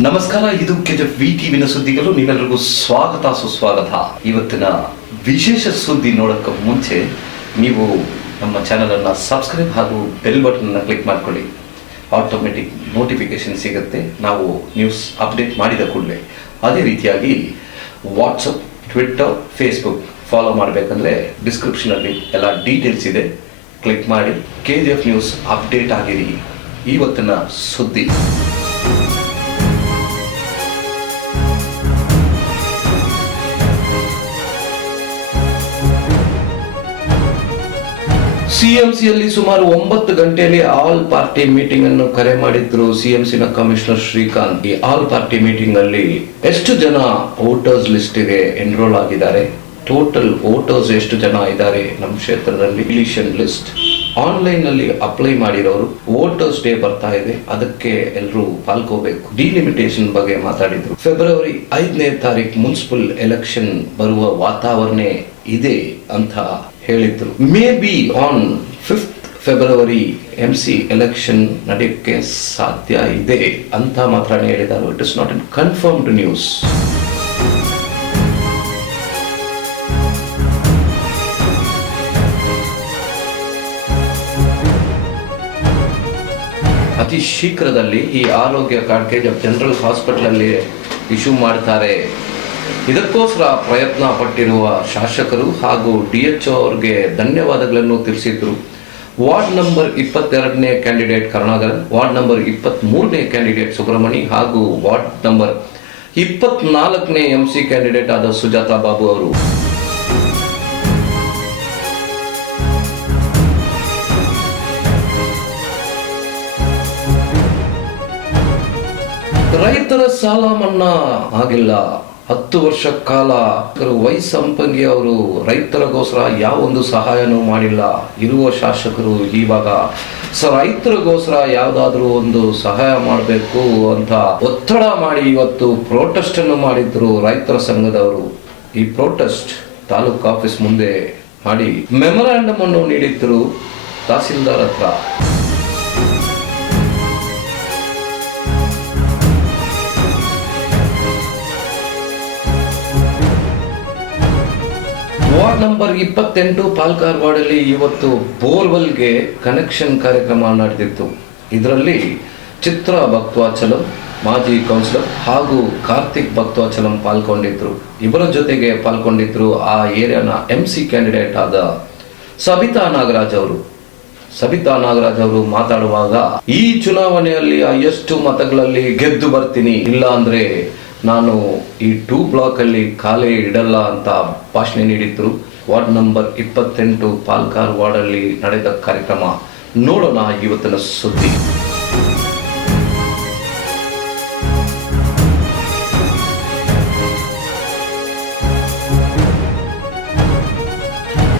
ನಮಸ್ಕಾರ, ಇದು ಕೆಜೆಫ್ ವಿ ಟಿವಿನ ಸುದ್ದಿಗಳು. ನೀವೆಲ್ಲರಿಗೂ ಸ್ವಾಗತ ಸುಸ್ವಾಗತ. ಇವತ್ತಿನ ವಿಶೇಷ ಸುದ್ದಿ ನೋಡೋಕ್ಕೆ ಮುಂಚೆ ನೀವು ನಮ್ಮ ಚಾನಲನ್ನು ಸಬ್ಸ್ಕ್ರೈಬ್ ಹಾಗೂ ಬೆಲ್ ಬಟನ್ನ ಕ್ಲಿಕ್ ಮಾಡ್ಕೊಳ್ಳಿ. ಆಟೋಮೆಟಿಕ್ ನೋಟಿಫಿಕೇಶನ್ ಸಿಗುತ್ತೆ ನಾವು ನ್ಯೂಸ್ ಅಪ್ಡೇಟ್ ಮಾಡಿದ ಕೂಡಲೇ. ಅದೇ ರೀತಿಯಾಗಿ ವಾಟ್ಸಪ್, ಟ್ವಿಟ್ಟರ್, ಫೇಸ್ಬುಕ್ ಫಾಲೋ ಮಾಡಬೇಕಂದ್ರೆ ಡಿಸ್ಕ್ರಿಪ್ಷನಲ್ಲಿ ಎಲ್ಲ ಡೀಟೇಲ್ಸ್ ಇದೆ, ಕ್ಲಿಕ್ ಮಾಡಿ. ಕೆಜಿಎಫ್ ನ್ಯೂಸ್ ಅಪ್ಡೇಟ್ ಆಗಿರಿ. ಇವತ್ತಿನ ಸುದ್ದಿ. ಸಿಎಂಸಿಯಲ್ಲಿ ಸುಮಾರು 9 ಗಂಟೆಯಲ್ಲಿ ಆಲ್ ಪಾರ್ಟಿ ಮೀಟಿಂಗ್ ಅನ್ನು ಕರೆ ಮಾಡಿದ್ರು ಸಿಎಂಸಿನ ಕಮಿಷನರ್ ಶ್ರೀಕಾಂತ್. ಈ ಆಲ್ ಪಾರ್ಟಿ ಮೀಟಿಂಗ್ ಅಲ್ಲಿ ಎಷ್ಟು ಜನ ವೋಟರ್ಸ್ ಲಿಸ್ಟ್ ಗೆ ಎನ್ರೋಲ್ ಆಗಿದ್ದಾರೆ, ಟೋಟಲ್ ವೋಟರ್ಸ್ ಎಷ್ಟು ಜನ ಇದ್ದಾರೆ ನಮ್ಮ ಕ್ಷೇತ್ರದಲ್ಲಿ, ಇಲಿಷನ್ ಲಿಸ್ಟ್, ಆನ್ಲೈನ್ ನಲ್ಲಿ ಅಪ್ಲೈ ಮಾಡಿರೋರು, ವೋಟರ್ಸ್ ಡೇ ಬರ್ತಾ ಇದೆ ಅದಕ್ಕೆ ಎಲ್ಲರೂ ಪಾಲ್ಕೋಬೇಕು, ಡಿಲಿಮಿಟೇಷನ್ ಬಗ್ಗೆ ಮಾತಾಡಿದ್ರು. ಫೆಬ್ರವರಿ 5ನೇ ತಾರೀಕು ಮುನ್ಸಿಪಲ್ ಎಲೆಕ್ಷನ್ ಬರುವ ವಾತಾವರಣ ಇದೆ ಅಂತ ಹೇಳಿದ್ರು. May be on 5th February MC election ನಡೆಯಕ್ಕೆ ಸಾಧ್ಯ ಇದೆ ಅಂತ ಮಾತ್ರ ಹೇಳಿದ್ದಾರೆ. It is not in confirmed news. ಅತಿ ಶೀಘ್ರದಲ್ಲಿ ಈ ಆರೋಗ್ಯ ಕಾರ್ಡ್ ಜನರಲ್ ಹಾಸ್ಪಿಟಲ್ ಅಲ್ಲಿ ಇಶ್ಯೂ ಮಾಡ್ತಾರೆ. ಇದಕ್ಕೋಸ್ಕರ ಪ್ರಯತ್ನ ಪಟ್ಟಿರುವ ಶಾಸಕರು ಹಾಗೂ DHO ಅವರಿಗೆ ಧನ್ಯವಾದಗಳನ್ನು ತಿಳಿಸಿದ್ರು. ವಾರ್ಡ್ ನಂಬರ್ 22ನೇ ಕ್ಯಾಂಡಿಡೇಟ್ ಕರುಣಾಕರನ್, ವಾರ್ಡ್ ನಂಬರ್ 23ನೇ ಕ್ಯಾಂಡಿಡೇಟ್ ಸುಬ್ರಹ್ಮಣಿ ಹಾಗೂ ವಾರ್ಡ್ ನಂಬರ್ 24ನೇ MC ಕ್ಯಾಂಡಿಡೇಟ್ ಆದ ಸುಜಾತಾ ಬಾಬು ಅವರು. ರೈತರ ಸಾಲ ಮನ್ನಾ ಆಗಿಲ್ಲ. 10 ವರ್ಷ ಕಾಲ ವೈಸಂಪಂಗಿ ಅವರು ರೈತರಿಗೋಸ್ಕರ ಯಾವ ಒಂದು ಸಹಾಯನೂ ಮಾಡಿಲ್ಲ. ಇರುವ ಶಾಸಕರು ಇವಾಗ ರೈತರಿಗೋಸ್ಕರ ಯಾವ್ದಾದ್ರು ಒಂದು ಸಹಾಯ ಮಾಡಬೇಕು ಅಂತ ಒತ್ತಡ ಮಾಡಿ ಇವತ್ತು ಪ್ರೊಟೆಸ್ಟ್ ಅನ್ನು ಮಾಡಿದ್ರು ರೈತರ ಸಂಘದವರು. ಈ ಪ್ರೊಟೆಸ್ಟ್ ತಾಲೂಕು ಆಫೀಸ್ ಮುಂದೆ ಮಾಡಿ ಮೆಮೊರಾಂಡಮ್ ಅನ್ನು ನೀಡಿದ್ರು ತಹಸೀಲ್ದಾರ್ ಹತ್ರ. ವಾರ್ಡ್ ನಂಬರ್ 28 ಪಾಲ್ಕಾರ್ ವಾರ್ಡ್ ಅಲ್ಲಿ ಇವತ್ತು ಬೋರ್ವೆಲ್ಗೆ ಕನೆಕ್ಷನ್ ಕಾರ್ಯಕ್ರಮ ನಡೆದಿತ್ತು. ಇದರಲ್ಲಿ ಚಿತ್ರ ಭಕ್ತವಾಚಲಂ, ಮಾಜಿ ಕೌನ್ಸಿಲರ್ ಹಾಗೂ ಕಾರ್ತಿಕ್ ಭಕ್ತವಾಚಲಂ ಪಾಲ್ಗೊಂಡಿದ್ರು. ಇವರ ಜೊತೆಗೆ ಪಾಲ್ಗೊಂಡಿದ್ರು ಆ ಏರಿಯಾನ MC ಕ್ಯಾಂಡಿಡೇಟ್ ಆದ ಸಬಿತಾ ನಾಗರಾಜ್ ಅವರು. ಸಬಿತಾ ನಾಗರಾಜ್ ಅವರು ಮಾತಾಡುವಾಗ ಈ ಚುನಾವಣೆಯಲ್ಲಿ ಎಷ್ಟು ಮತಗಳಲ್ಲಿ ಗೆದ್ದು ಬರ್ತೀನಿ, ಇಲ್ಲ ಅಂದ್ರೆ ನಾನು ಈ 2 ಬ್ಲಾಕ್ ಅಲ್ಲಿ ಕಾಲೇ ಇಡಲ್ಲ ಅಂತ ಭಾಷಣ ನೀಡಿದ್ರು. ವಾರ್ಡ್ ನಂಬರ್ 28 ಪಾಲ್ಕಾರ್ ವಾರ್ಡ್ ಅಲ್ಲಿ ನಡೆದ ಕಾರ್ಯಕ್ರಮ ನೋಡೋಣ ಇವತ್ತಿನ ಸುದ್ದಿ.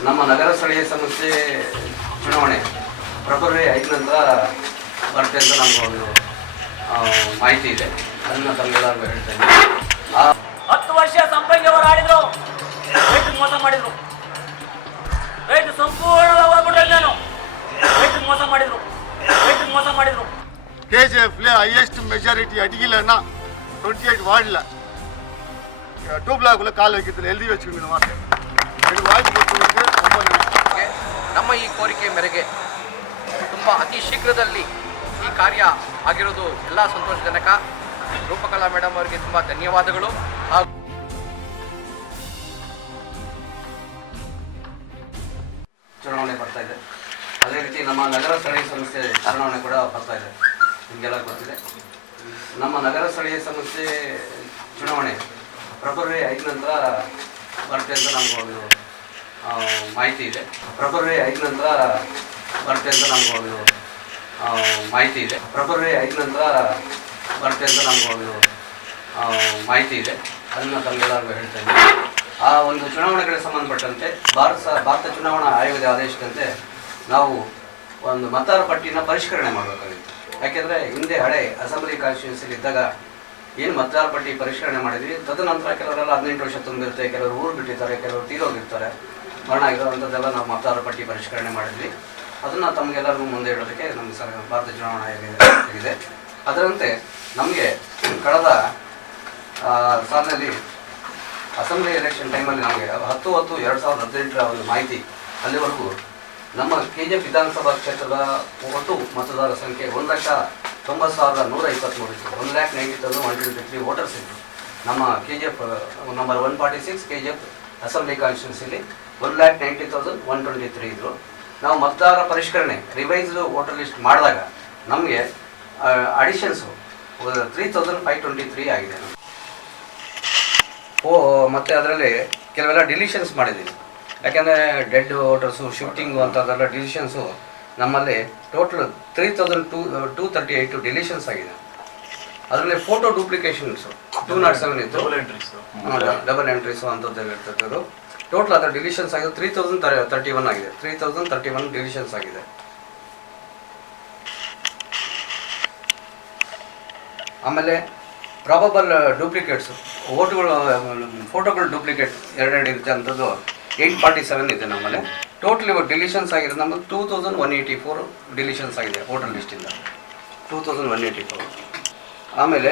ನಮ್ಮ ನಗರ ಸ್ಥಳೀಯ ಸಂಸ್ಥೆ ಚುನಾವಣೆ ಫೆಬ್ರವರಿ 5 ನಂತರ ಬರುತ್ತೆ ಅಂತ ನಮಗೊಂದು ಮಾಹಿತಿ ಇದೆ. ಅದನ್ನ ತಮ್ಗೆಲ್ಲರಿಗೂ ಹೇಳ್ತಾ ಇದ್ದೀನಿ. 10 ವರ್ಷ ಸಂಪಂಗಿ ಅವರು ಆಡಿದ್ರು, ರೈತರಿಗೆ ಮೋಸ ಮಾಡಿದ್ರು. ರೈತ ಸಂಪೂರ್ಣವಾಗಿ ನಾನು ರೈತರಿಗೆ ಮೋಸ ಮಾಡಿದ್ರು. KGF హైయెస్ట్ మెజారిటీ అడిగిలన్నా 28 వార్డుల 2 బ్లాకుల కాలు ఎక్కిద్దరు ಎಲ್ದಿ ವச்சுಕೊಂಡು ಮಾತ್ರ ನಮ್ಮ ಈ ಕೋರಿಕೆ ಮೇರೆಗೆ ತುಂಬ ಅತಿ ಶೀಘ್ರದಲ್ಲಿ ಈ ಕಾರ್ಯ ಆಗಿರೋದು ಎಲ್ಲ ಸಂತೋಷಜನಕ. ರೂಪಕಲಾ ಮೇಡಮ್ ಅವರಿಗೆ ತುಂಬ ಧನ್ಯವಾದಗಳು. ಹಾಗೂ ಚುನಾವಣೆ ಬರ್ತಾ ಇದೆ. ಅದೇ ರೀತಿ ನಮ್ಮ ನಗರ ಸ್ಥಳೀಯ ಸಂಸ್ಥೆ ಚುನಾವಣೆ ಕೂಡ ಬರ್ತಾ ಇದೆ. ನಿಮಗೆಲ್ಲ ಗೊತ್ತಿದೆ. ನಮ್ಮ ನಗರ ಸ್ಥಳೀಯ ಸಂಸ್ಥೆ ಚುನಾವಣೆ ಫೆಬ್ರವರಿ 5 ನಂತರ ಬರುತ್ತೆ ಅಂತ ನಮಗೊಂದು ಮಾಹಿತಿ ಇದೆ. ಫೆಬ್ರವರಿ 5 ನಂತರ ಬರುತ್ತೆ ಅಂತ ನಮಗೊಂದು ಮಾಹಿತಿ ಇದೆ. ಫೆಬ್ರವರಿ 5 ನಂತರ ಬರುತ್ತೆ ಅಂತ ನಮಗೊಂದು ಮಾಹಿತಿ ಇದೆ. ಅದನ್ನು ತಮ್ಗೆಲ್ಲರಿಗೂ ಹೇಳ್ತಾ ಇದ್ದೀನಿ. ಆ ಒಂದು ಚುನಾವಣೆಗಳಿಗೆ ಸಂಬಂಧಪಟ್ಟಂತೆ ಭಾರತ ಚುನಾವಣಾ ಆಯೋಗದ ಆದೇಶದಂತೆ ನಾವು ಒಂದು ಮತದಾರ ಪಟ್ಟಿನ ಪರಿಷ್ಕರಣೆ ಮಾಡಬೇಕಾಗಿತ್ತು. ಯಾಕೆಂದರೆ ಹಿಂದೆ ಹಳೆ ಅಸೆಂಬ್ಲಿ ಕಾನ್ಸ್ಟಿಟ್ಯೂನ್ಸಿಲಿ ಇದ್ದಾಗ ಏನು ಮತದಾರ ಪಟ್ಟಿ ಪರಿಷ್ಕರಣೆ ಮಾಡಿದ್ವಿ, ತದನಂತರ ಕೆಲವರೆಲ್ಲ 18 ವರ್ಷ ತುಂಬಿರುತ್ತೆ, ಕೆಲವರು ಊರು ಬಿಟ್ಟಿರ್ತಾರೆ, ಕೆಲವರು ತೀರೋಗಿರ್ತಾರೆ, ಮರಣ ಆಗಿರೋವಂಥದ್ದೆಲ್ಲ ನಾವು ಮತದಾರ ಪಟ್ಟಿ ಪರಿಷ್ಕರಣೆ ಮಾಡಿದ್ವಿ. ಅದನ್ನು ತಮಗೆಲ್ಲರಿಗೂ ಮುಂದೆ ಇಡೋದಕ್ಕೆ ನಮ್ಮ ಭಾರತ ಚುನಾವಣಾ ಆಯೋಗ ಇದೆ. ಅದರಂತೆ ನಮಗೆ ಕಳೆದ ಸಾಲಿನಲ್ಲಿ ಅಸೆಂಬ್ಲಿ ಎಲೆಕ್ಷನ್ ಟೈಮಲ್ಲಿ ನಮಗೆ 10/10/2018 ಒಂದು ಮಾಹಿತಿ ಅಲ್ಲಿವರೆಗೂ ನಮ್ಮ KGF ವಿಧಾನಸಭಾ ಕ್ಷೇತ್ರದ ಒಟ್ಟು ಮತದಾರರ ಸಂಖ್ಯೆ 1,90,123 ಇತ್ತು. 1,90,123 ವೋಟರ್ಸ್ ಇತ್ತು. ನಮ್ಮ KGF ನಂಬರ್ 146 KGF ಅಸೆಂಬ್ಲಿ ಕಾನ್ಸ್ಟಿಟ್ಯೂನ್ಸಿಲಿ 1,90,123 ಇದ್ರು. ನಾವು ಮತದಾರ ಪರಿಷ್ಕರಣೆ ರಿವೈಸ್ಡ್ ವೋಟರ್ ಲಿಸ್ಟ್ ಮಾಡಿದಾಗ ನಮಗೆ ಅಡಿಷನ್ಸು 3,523 ಆಗಿದೆ. ಮತ್ತು ಅದರಲ್ಲಿ ಕೆಲವೆಲ್ಲ ಡಿಲೀಷನ್ಸ್ ಮಾಡಿದ್ದೀವಿ. ಯಾಕೆಂದರೆ ಡೆಡ್ ವೋಟರ್ಸು ಶಿಫ್ಟಿಂಗು ಅಂಥದ್ದೆಲ್ಲ ಡಿಲಿಷನ್ಸು ನಮ್ಮಲ್ಲಿ ಟೋಟಲ್ 3,238 ಡಿಲಿಷನ್ಸ್ ಆಗಿದೆ. ಅದರಲ್ಲಿ ಫೋಟೋ ಡೂಪ್ಲಿಕೇಶನ್ಸು 207 ಇತ್ತು, ಡಬಲ್ ಎಂಟ್ರೀಸು ಅಂಥದ್ದೆಲ್ಲ ಇರ್ತಕ್ಕದ್ದು. ಟೋಟಲ್ ಅದರ ಡಿಲಿಷನ್ಸ್ ಆಗಿದೆ 3,031 ಆಗಿದೆ. 3,031 ಡಿಲಿಷನ್ಸ್ ಆಗಿದೆ. ಆಮೇಲೆ ಪ್ರಾಬಬಲ್ ಡೂಪ್ಲಿಕೇಟ್ಸು ಫೋಟೋಗಳು ಡೂಪ್ಲಿಕೇಟ್ ಎರಡೆರಡು ಇರುತ್ತೆ ಅಂಥದ್ದು 847 ಇದೆ ನಮ್ಮಲ್ಲಿ. ಟೋಟಲ್ ಇವಾಗ ಡಿಲಿಷನ್ಸ್ ಆಗಿದೆ ನಮ್ಮದು 2,184 ಡಿಲಿಷನ್ಸ್ ಆಗಿದೆ ವೋಟರ್ ಲಿಸ್ಟಿಂದ 2,184. ಆಮೇಲೆ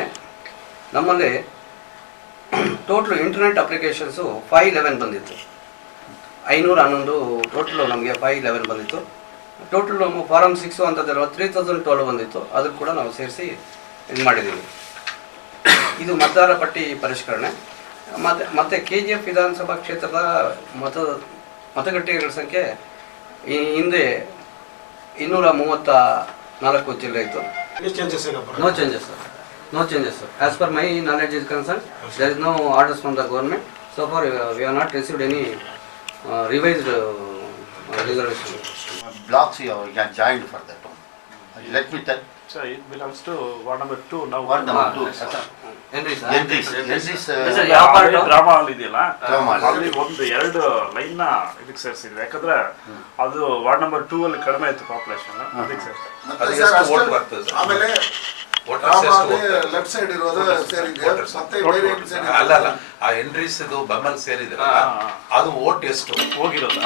ನಮ್ಮಲ್ಲಿ ಟೋಟಲ್ ಇಂಟರ್ನೆಟ್ ಅಪ್ಲಿಕೇಶನ್ಸು 511 ಬಂದಿತ್ತು. 511 ಟೋಟಲು ನಮಗೆ 511 ಬಂದಿತ್ತು. ಟೋಟಲ್ ನಮ್ಮ ಫಾರಮ್ 6 ಅಂಥದ್ದೆಲ್ಲ 3,012 ಬಂದಿತ್ತು. ಅದನ್ನು ಕೂಡ ನಾವು ಸೇರಿಸಿ ಇದು ಮಾಡಿದ್ದೀವಿ. ಇದು ಮತದಾರ ಪಟ್ಟಿ ಪರಿಷ್ಕರಣೆ. ಮತ್ತು KGF ವಿಧಾನಸಭಾ ಕ್ಷೇತ್ರದ ಮತಗಟ್ಟೆಗಳ ಸಂಖ್ಯೆ ಹಿಂದೆ 234 ಜಿಲ್ಲೆ ಇತ್ತು. No changes sir. As per my knowledge is concerned, there is no orders from the government. So far, we have not received any revised reservation. Blocks you can join for that one. Let me tell. Sir, it belongs to ward number 2 now. Ward number 2. Entries. ಯಾವ part? Drama ಹಾಲ್ ಇದೆಯಲ್ಲ, Drama hall. ಅಲ್ಲಿ ಒಂದು 2 line ನ ಇದಕ್ಕೆ ಸೇರಿಸಿದ್ರು. ಯಾಕಂದ್ರೆ ಅದು ward number 2 ಅಲ್ಲಿ ಕಡಿಮೆ ಇತ್ತು ಪಾಪ್ಯುಲೇಷನ್, ಅದಕ್ಕೆ ಸೇರಿಸಿದ್ರು. ಆಮೇಲೆ ಲೆಫ್ಟ್ ಸೈಡ್ ಇರೋದು ಸೇರಿದೆ, ಮತ್ತೆ ಬೇರೆ ಸೈಡ್ ಅಲ್ಲ ಆ ಎಂಟ್ರೀಸ್ ಇದು ಬೆಂಬಲ ಸೇರಿದ್ರೆ ಅದು ವೋಟ್ ಎಷ್ಟು ಹೋಗಿರೋದು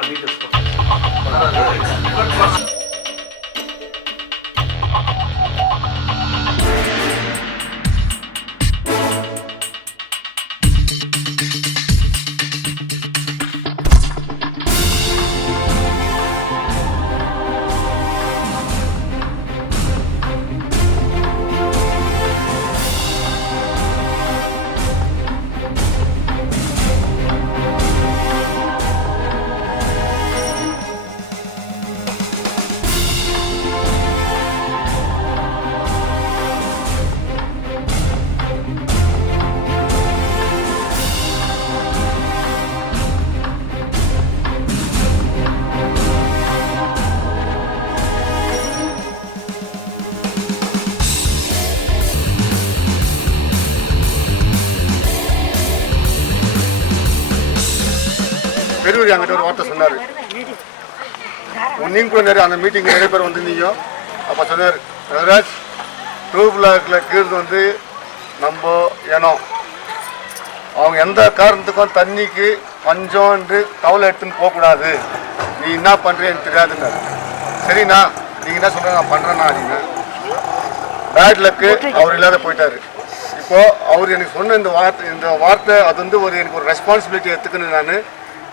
ಅದಕ್ಕೆ பெரியவர் என்கிட்ட ஒரு வார்த்தை சொன்னார். நீங்கள் கூட நிறைய அந்த மீட்டிங் நிறைய பேர் வந்திருந்தீங்க. அப்போ சொன்னார், நகராஜ் 2 பிளாக்ல கீழ் வந்து நம்ம இனம் அவங்க எந்த காரணத்துக்கும் தண்ணிக்கு பஞ்சம் என்று கவலை எடுத்துன்னு போகக்கூடாது, நீ என்ன பண்ணுறேன்னு தெரியாதுன்னாரு. சரிண்ணா நீங்கள் என்ன சொல்கிறேன் நான் பண்ணுறேண்ணா அப்படின்னு. பேட் லக்கு அவர் இல்லாத போயிட்டார். இப்போது அவர் எனக்கு சொன்ன இந்த வார்த்தை அது வந்து எனக்கு ஒரு ரெஸ்பான்சிபிலிட்டி எடுத்துக்கணும். நான்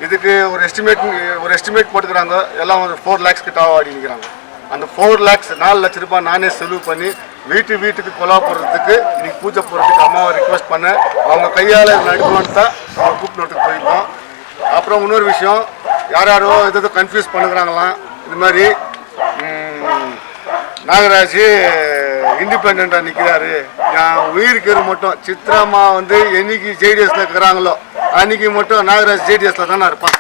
இதுக்கு ஒரு எஸ்டிமேட் போட்டுக்கிறாங்க, எல்லாம் ஒரு 4 lakhs கிட்ட ஆடி நிற்கிறாங்க. அந்த 4 lakhs 4 லட்ச ரூபாய் நானே செலவு பண்ணி வீட்டுக்கு கொலா போடுறதுக்கு இன்னைக்கு பூஜை போடுறதுக்கு அம்மாவை ரிக்வெஸ்ட் பண்ணேன். அவங்க கையால் நடுக்கணும்னு தான் அவங்க கூப்பிட்டு போயிருந்தோம். அப்புறம் இன்னொரு விஷயம், யாரோ எதோ கன்ஃபியூஸ் பண்ணுறாங்களாம். இது மாதிரி நாகராஜ் இண்டிபெண்டாக நிற்கிறாரு, என் உயிருக்கு மட்டும் சித்ராமா வந்து என்னைக்கு ஜேடிஎஸ்ல இருக்கிறாங்களோ அன்னைக்கு மட்டும் நாகராஜ் ஜேடிஎஸ்ல தானே இருப்பான்.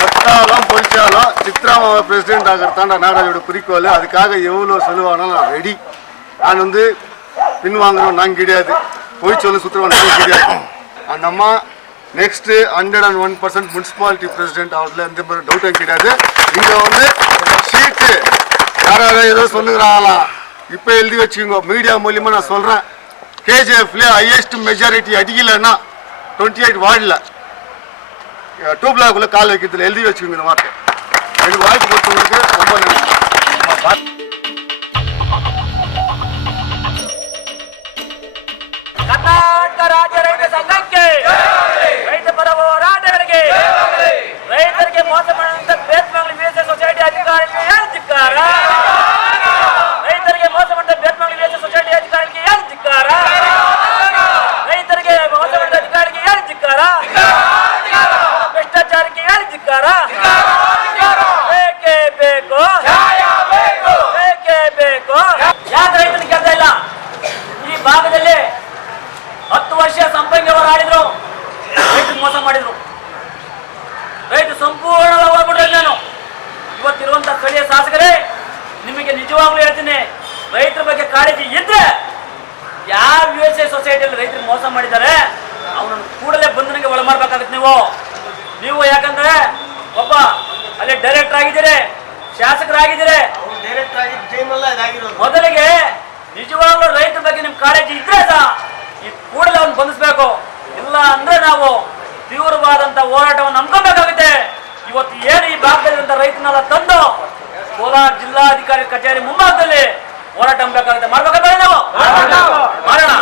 பட்டாலும் பொழிச்சாலும் சித்ராமாவை பிரசிடென்ட் ஆகிறதாண்டா நாகராஜோட குறிக்கோள். அதுக்காக எவ்வளோ செலவானாலும் நான் ரெடி. நான் வந்து பின்வாங்குறோம் நாங்கள் கிடையாது, போய் சொல்லு சுற்றுவோம் நாங்கள் கிடையாது. அந்த அம்மா நெக்ஸ்ட்டு 101% முனிசிபாலிட்டி பிரசிடென்ட் அவர்ல எந்த மாதிரி டவுட்டும் கிடையாது. இங்கே வந்து சீட்டு யாராவது ஏதோ சொல்லுகிறாங்களா, இப்போ எழுதி வச்சுக்கோங்க. மீடியா மூலியமாக நான் சொல்கிறேன், KGFல ஹையஸ்ட் மெஜாரிட்டி அடிக்கலைன்னா 28 வார்டில் 2 பிளாக்குள்ள கால் வைக்கிறதுல எழுதி வச்சுக்கோங்க. இந்த வார்த்தை எனக்கு வாய்ப்பு கொடுத்தவங்களுக்கு ரொம்ப நன்றி. ಮೋಸ ಮಾಡುವಂತ ಬೇತ್ಮಂಗಲಿ ವಿಎಸ್ಎ ಸೊಸೈಟಿ ಅಧಿಕಾರಿಗೆ ಏನು ಧಿಕ್ಕಾರ? ರೈತರಿಗೆ ಮೋಸ ಮಾಡಿದ ಬೇತ್ಮಂಗಲಿ ವಿಎಸ್ಎ ಸೊಸೈಟಿ ಅಧಿಕಾರಿಗೆ ಏನು ಧಿಕ್ಕಾರ? ರೈತರಿಗೆ ಮೋಸ ಮಾಡಿದ ಅಧಿಕಾರಿಗೆ ಏನು ಧಿಕ್ಕಾರ? ಭ್ರಷ್ಟಾಚಾರಕ್ಕೆ ಏನು ಧಿಕ್ಕಾರ? ಬೇಕೇ ಬೇಕು, ಬೇಕೇ ಬೇಕು. ಯಾಕೆ ರೈತನ ಕೆಲಸ ಇಲ್ಲ? ಈ ಭಾಗದಲ್ಲಿ 10 ವರ್ಷ ಸಂಪಂಗಿ ಅವರು ಆಡಿದ್ರು, ರೈತರಿಗೆ ಮೋಸ ಮಾಡಿದ್ರು. ರೈತ ಸಂಪೂರ್ಣವಾಗಿ ಹೋಗ್ಬಿಟ್ರೆ ನಾನು ಇವತ್ತಿರುವಂತ ಸ್ಥಳೀಯ ಶಾಸಕರೇ, ನಿಮಗೆ ನಿಜವಾಗ್ಲೂ ಹೇಳ್ತೀನಿ, ರೈತರ ಬಗ್ಗೆ ಕಾಳಜಿ ಇದ್ರೆ ಯಾವ ಯುಎಸ್ಎ ಸೊಸೈಟಿಯಲ್ಲಿ ರೈತರಿಗೆ ಮೋಸ ಮಾಡಿದ್ದಾರೆ ಅವನನ್ನು ಕೂಡಲೇ ಬಂಧನಕ್ಕೆ ಒಳ ಮಾಡ್ಬೇಕಾಗುತ್ತೆ. ನೀವು ಯಾಕಂದ್ರೆ ಒಬ್ಬ ಅಲ್ಲಿ ಡೈರೆಕ್ಟರ್ ಆಗಿದ್ದೀರಿ, ಶಾಸಕರಾಗಿದ್ದೀರಿ. ಮೊದಲಿಗೆ ನಿಜವಾಗ್ಲೂ ರೈತರ ಬಗ್ಗೆ ನಿಮ್ ಕಾಳಜಿ ಇದ್ರೆ ಈ ಕೂಡಲೇ ಅವ್ನು ಬಂಧಿಸ್ಬೇಕು. ಇಲ್ಲ ಅಂದ್ರೆ ನಾವು ತೀವ್ರವಾದಂತ ಹೋರಾಟವನ್ನು ನಂಬ್ಕೋಬೇಕಾಗುತ್ತೆ. ಇವತ್ತು ಏನು ಈ ಭಾಗದಲ್ಲಿರುವಂತ ರೈತನೆಲ್ಲ ತಂದು ಕೋಲಾರ ಜಿಲ್ಲಾಧಿಕಾರಿ ಕಚೇರಿ ಮುಂಭಾಗದಲ್ಲಿ ಹೋರಾಟ ಮಾಡಬೇಕಾಗುತ್ತೆ. ಮಾಡ್ಬೇಕಾದ್ರೆ ನಾವು ಮಾಡೋಣ.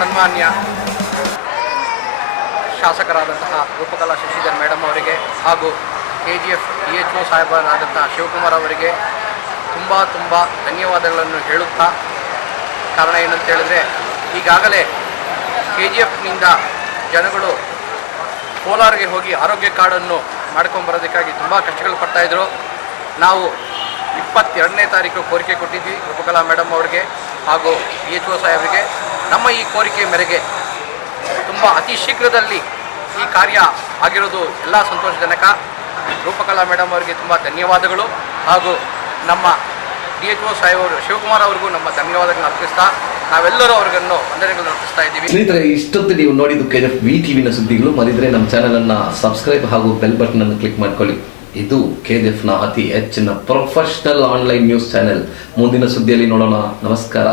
ಸನ್ಮಾನ್ಯ ಶಾಸಕರಾದಂತಹ ರೂಪಕಲಾ ಶಶಿಧರ್ ಮೇಡಮ್ ಅವರಿಗೆ ಹಾಗೂ KGF DHO ಸಾಹೇಬರಾದಂತಹ ಶಿವಕುಮಾರ್ ಅವರಿಗೆ ತುಂಬ ಧನ್ಯವಾದಗಳನ್ನು ಹೇಳುತ್ತಾ, ಕಾರಣ ಏನಂತ ಹೇಳಿದ್ರೆ ಈಗಾಗಲೇ KGFನಿಂದ ಜನಗಳು ಕೋಲಾರ್ಗೆ ಹೋಗಿ ಆರೋಗ್ಯ ಕಾರ್ಡನ್ನು ಮಾಡ್ಕೊಂಬರೋದಕ್ಕಾಗಿ ತುಂಬ ಕಷ್ಟಗಳು ಪಡ್ತಾಯಿದ್ರು. ನಾವು 22ನೇ ತಾರೀಕು ಕೋರಿಕೆ ಕೊಟ್ಟಿದ್ವಿ ರೂಪಕಲಾ ಮೇಡಮ್ ಅವರಿಗೆ ಹಾಗೂ DHO ಸಾಹೇಬರಿಗೆ. ನಮ್ಮ ಈ ಕೋರಿಕೆ ಮೇರೆಗೆ ತುಂಬ ಅತಿ ಶೀಘ್ರದಲ್ಲಿ ಈ ಕಾರ್ಯ ಆಗಿರೋದು ಎಲ್ಲ ಸಂತೋಷಜನಕ. ರೂಪಕಲಾ ಮೇಡಮ್ ಅವರಿಗೆ ತುಂಬ ಧನ್ಯವಾದಗಳು ಹಾಗೂ ನಮ್ಮ DHO ಸಾಹೇಬರು ಶಿವಕುಮಾರ್ ಅವರಿಗೂ ನಮ್ಮ ಧನ್ಯವಾದಗಳನ್ನು ಅರ್ಪಿಸ್ತಾ ನಾವೆಲ್ಲರೂ ಅವ್ರಿಗನ್ನು ವಂದನೆಗಳನ್ನು ಅರ್ಪಿಸ್ತಾ ಇದ್ದೀವಿ. ಸ್ನೇಹಿತರೆ, ಇಷ್ಟೊತ್ತು ನೀವು ನೋಡಿದ್ದು KGF VTVನ ಸುದ್ದಿಗಳು. ಮರಿದ್ರೆ ನಮ್ಮ ಚಾನೆಲ್ ಅನ್ನ ಸಬ್ಸ್ಕ್ರೈಬ್ ಹಾಗೂ ಬೆಲ್ ಬಟನ್ ಅನ್ನು ಕ್ಲಿಕ್ ಮಾಡ್ಕೊಳ್ಳಿ. ಇದು KGFನ ಅತಿ ಹೆಚ್ಚಿನ ಪ್ರೊಫೆಷನಲ್ ಆನ್ಲೈನ್ ನ್ಯೂಸ್ ಚಾನೆಲ್. ಮುಂದಿನ ಸುದ್ದಿಯಲ್ಲಿ ನೋಡೋಣ. ನಮಸ್ಕಾರ.